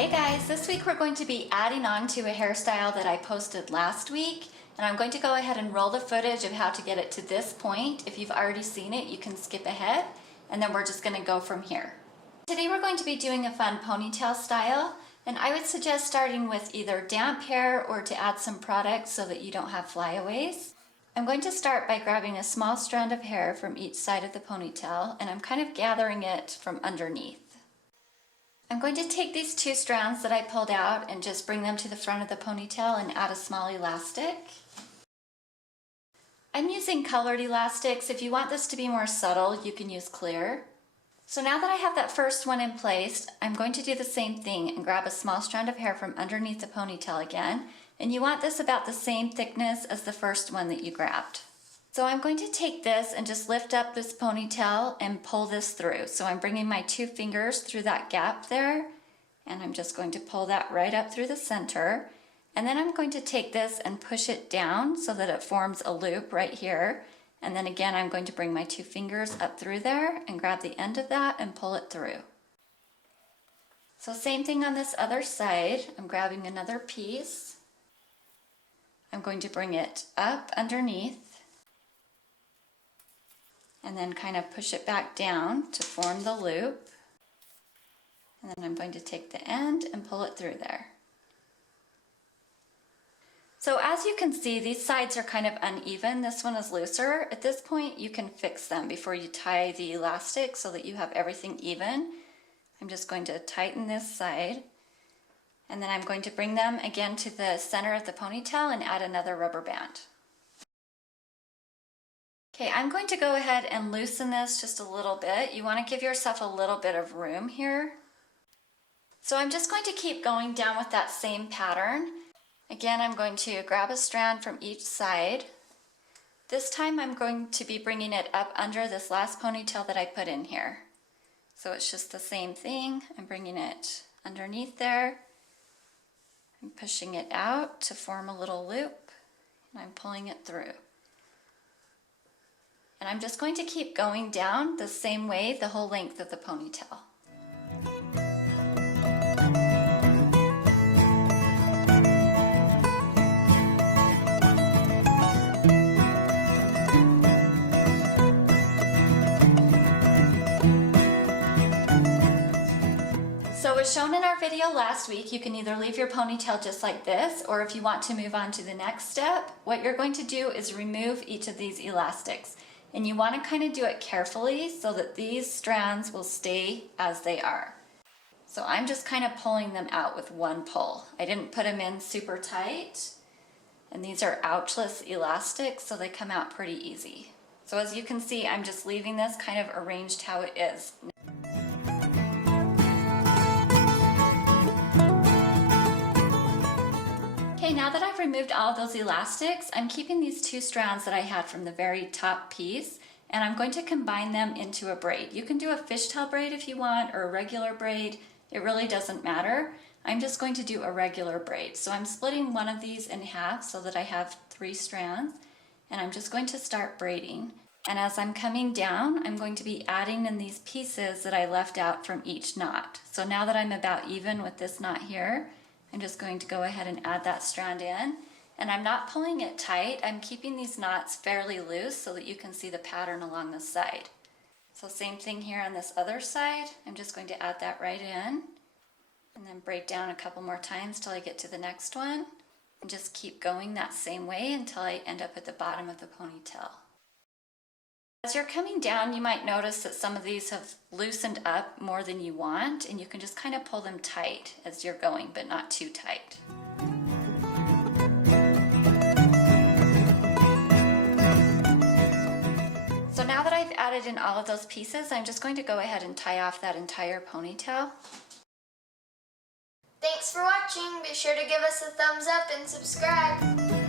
Hey guys, this week we're going to be adding on to a hairstyle that I posted last week, and I'm going to go ahead and roll the footage of how to get it to this point. If you've already seen it, you can skip ahead, and then we're just going to go from here. Today we're going to be doing a fun ponytail style, and I would suggest starting with either damp hair or to add some product so that you don't have flyaways. I'm going to start by grabbing a small strand of hair from each side of the ponytail, and I'm kind of gathering it from underneath. I'm going to take these two strands that I pulled out and just bring them to the front of the ponytail and add a small elastic. I'm using colored elastics. If you want this to be more subtle, you can use clear. So now that I have that first one in place, I'm going to do the same thing and grab a small strand of hair from underneath the ponytail again. And you want this about the same thickness as the first one that you grabbed. So I'm going to take this and just lift up this ponytail and pull this through. So I'm bringing my two fingers through that gap there, and I'm just going to pull that right up through the center. And then I'm going to take this and push it down so that it forms a loop right here. And then again, I'm going to bring my two fingers up through there and grab the end of that and pull it through. So same thing on this other side. I'm grabbing another piece. I'm going to bring it up underneath and then kind of push it back down to form the loop. And then I'm going to take the end and pull it through there. So as you can see, these sides are kind of uneven. This one is looser. At this point, you can fix them before you tie the elastic so that you have everything even. I'm just going to tighten this side, and then I'm going to bring them again to the center of the ponytail and add another rubber band. Okay, I'm going to go ahead and loosen this just a little bit. You want to give yourself a little bit of room here. So I'm just going to keep going down with that same pattern. Again, I'm going to grab a strand from each side. This time I'm going to be bringing it up under this last ponytail that I put in here. So it's just the same thing. I'm bringing it underneath there. I'm pushing it out to form a little loop, and I'm pulling it through. And I'm just going to keep going down the same way the whole length of the ponytail. So as shown in our video last week, you can either leave your ponytail just like this, or if you want to move on to the next step, what you're going to do is remove each of these elastics. And you want to kind of do it carefully so that these strands will stay as they are. So I'm just kind of pulling them out with one pull. I didn't put them in super tight. And these are ouchless elastics, so they come out pretty easy. So as you can see, I'm just leaving this kind of arranged how it is. Okay, now that I've removed all of those elastics, I'm keeping these two strands that I had from the very top piece, and I'm going to combine them into a braid. You can do a fishtail braid if you want, or a regular braid. It really doesn't matter. I'm just going to do a regular braid. So I'm splitting one of these in half so that I have 3 strands, and I'm just going to start braiding. And as I'm coming down, I'm going to be adding in these pieces that I left out from each knot. So now that I'm about even with this knot here, I'm just going to go ahead and add that strand in, and I'm not pulling it tight. I'm keeping these knots fairly loose so that you can see the pattern along the side. So same thing here on this other side. I'm just going to add that right in and then braid down a couple more times till I get to the next one, and just keep going that same way until I end up at the bottom of the ponytail. As you're coming down, you might notice that some of these have loosened up more than you want, and you can just kind of pull them tight as you're going, but not too tight. So now that I've added in all of those pieces, I'm just going to go ahead and tie off that entire ponytail. Thanks for watching. Be sure to give us a thumbs up and subscribe.